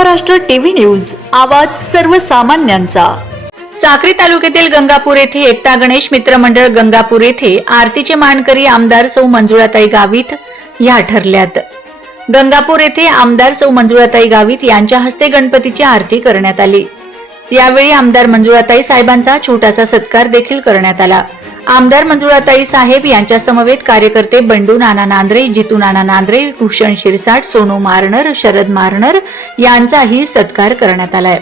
Maharashtra TV news आवाज सर्वसामान्यांचा. साक्री तालुक्यातील गंगापूर येथे एकता गणेश मित्र मंडळ गंगापूर येथे आरतीचे मानकरी आमदार सौ मंजुळाताई गावित या ठरल्यात. गंगापूर येथे आमदार सौ मंजुळाताई गावित यांच्या हस्ते गणपतीची आरती करण्यात आली. यावेळी आमदार मंजुळाताई साहेबांचा छोटासा सत्कार देखील करण्यात आला. आमदार मंजुळाताई साहेब यांच्या समवेत कार्यकर्ते बंडू नाना नांद्रे जितू नाना नांद्रे भूषण शिरसाट सोनू मारनर शरद मारनर यांचाही सत्कार करण्यात आलाय.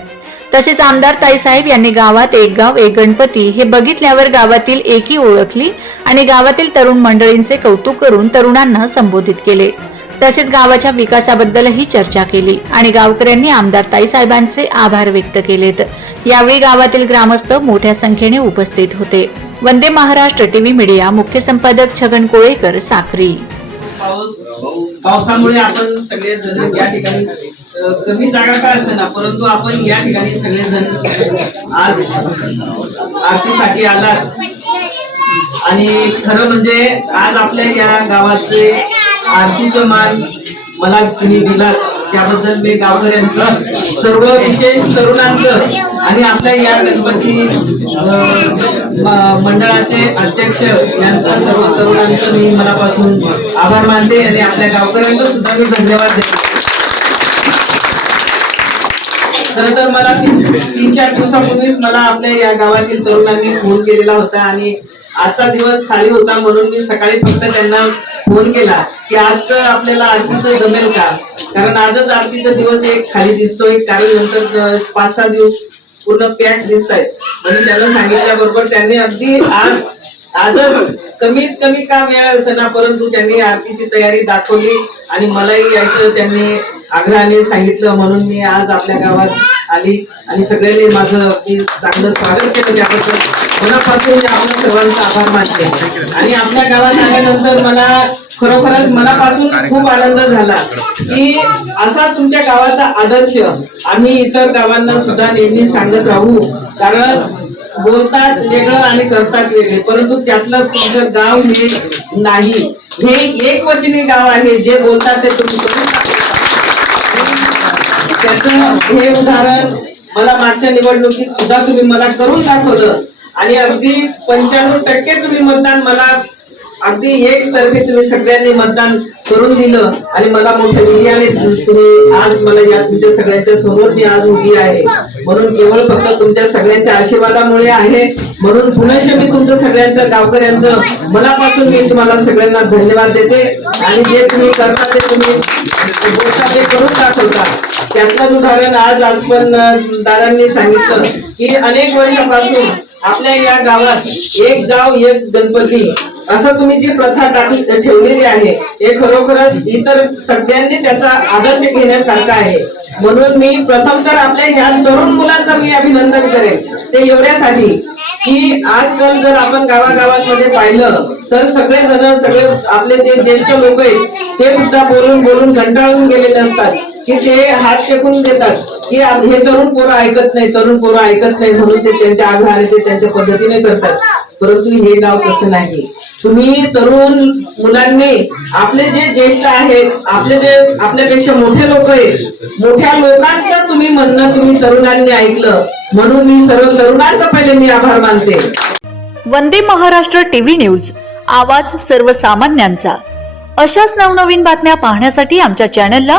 तसेच आमदार ताईसाहेब यांनी गावात एक गाव एक गणपती हे बघितल्यावर गावातील एकी ओळखली आणि गावातील तरुण मंडळींचे कौतुक करून तरुणांना संबोधित केले. तसेच गावाच्या विकासाबद्दलही चर्चा केली आणि गावकऱ्यांनी आमदार ताईसाहेबांचे आभार व्यक्त केलेत. यावेळी गावातील ग्रामस्थ मोठ्या संख्येने उपस्थित होते. वंदे महाराष्ट्र टीव्ही मीडिया मुख्य संपादक छगन कोळेकर साक्री. पाऊस पावसामुळे आपण सगळेजण या ठिकाणी कमी जागा असं ना परंतु आपण या ठिकाणी सगळेजण आज आरतीसाठी आलात. आणि खरं म्हणजे आज आपल्या या गावाचे आरतीचं मान मला तुम्ही दिला त्याबद्दल मी गावकऱ्यांचं सर्व विशेष तरुणांचं आणि आपल्या या गणपती मंडळाचे अध्यक्ष यांचा सर्व तरुणांचं मी मनापासून आभार मानते आणि आपल्या गावकऱ्यांचा सुद्धा मी धन्यवाद देते. खरं तर मला तीन चार दिवसापूर्वीच मला आपल्या या गावातील तरुणांनी फोन केलेला होता आणि आजचा दिवस खाली होता म्हणून मी सकाळी फक्त त्यांना फोन केला की आजचं आपल्याला आरतीचं जमेल का? कारण आजच आरतीचा दिवस एक खाली दिसतोय कारण नंतर पाच सहा दिवस पूर्ण पॅट दिसत आहेत. म्हणून त्यांना सांगितल्याबरोबर त्यांनी अगदी आज आजच कमीत कमी काम या सणा परंतु त्यांनी आरतीची तयारी दाखवली आणि मलाही यायचं त्यांनी आग्रहाने सांगितलं. म्हणून मी आज आपल्या गावात आली आणि सगळ्यांनी माझं अगदी चांगलं स्वागत केलं त्याबद्दल. मनापासून आपल्या सर्वांचा आभार मानले आणि आपल्या गावात आल्यानंतर मला खरोखरच मनापासून खूप आनंद झाला की असा तुमच्या गावाचा आदर्श आम्ही इतर गावांना सुद्धा नेहमी सांगत राहू. कारण बोलतात वेगळं आणि करतात वेगळे परंतु त्यातलं तुमचं गाव हे नाही. हे एक वचनी गाव आहे जे बोलतात ते तुम्ही दाखवता. त्याचं हे उदाहरण मला मागच्या निवडणुकीत सुद्धा तुम्ही मला करून दाखवलं. आणि अगदी पंच्याण्णव टक्के तुम्ही मतदान मला अगदी एक तर्फे तुम्ही सगळ्यांनी मतदान करून दिलं आणि मला मोठ्या विजयाने तुम्ही आज मला या तुमच्या सगळ्यांच्या समोर मी आज उभी आहे. म्हणून केवळ फक्त तुमच्या सगळ्यांच्या आशीर्वादामुळे आहे. म्हणून पुनश्च मी तुमचं सगळ्यांचं गावकऱ्यांचं मनापासून मी तुम्हाला सगळ्यांना धन्यवाद देते. आणि जे तुम्ही करता ते तुम्ही बोलता ते करून दाखवता. त्यातलंच उदाहरण आज आपण दादांनी सांगितलं की अनेक वर्षापासून आपल्या या गावात एक गाव एक गणपती. असं तुम्ही जी प्रथा टाकली ठेवलेली आहे हे खरोखरच इतर सगळ्यांनी त्याचा आदर्श घेण्यासारखा आहे. म्हणून मी प्रथम तर आपल्या ह्या तरुण मुलांचं मी अभिनंदन करेन. ते एवढ्यासाठी की आजकाल जर आपण गावागावांमध्ये पाहिलं तर सगळे जण सगळे आपले जे ज्येष्ठ लोक आहेत ते सुद्धा बोलून बोलून कंटाळून गेलेले असतात की ते हात टेकून देतात. की हे तरुण पोरं ऐकत नाही तरुण पोरं ऐकत नाही म्हणून ते त्यांच्या आधारे ते त्यांच्या पद्धतीने करतात. परंतु हे गाव तसं नाही. तुम्ही तरुण मुलांनी आपले जे ज्येष्ठ आहेत आपले जे आपल्यापेक्षा मोठे लोक आहेत मोठ्या लोकांचं तुम्ही म्हणणं तुम्ही तरुणांनी ऐकलं. म्हणून मी सर्व तरुणांचं पहिले मी आभार मानते. वंदे महाराष्ट्र टीव्ही न्यूज आवाज सर्वसामान्यांचा. अशाच नवनवीन बातम्या पाहण्यासाठी आमच्या चॅनलला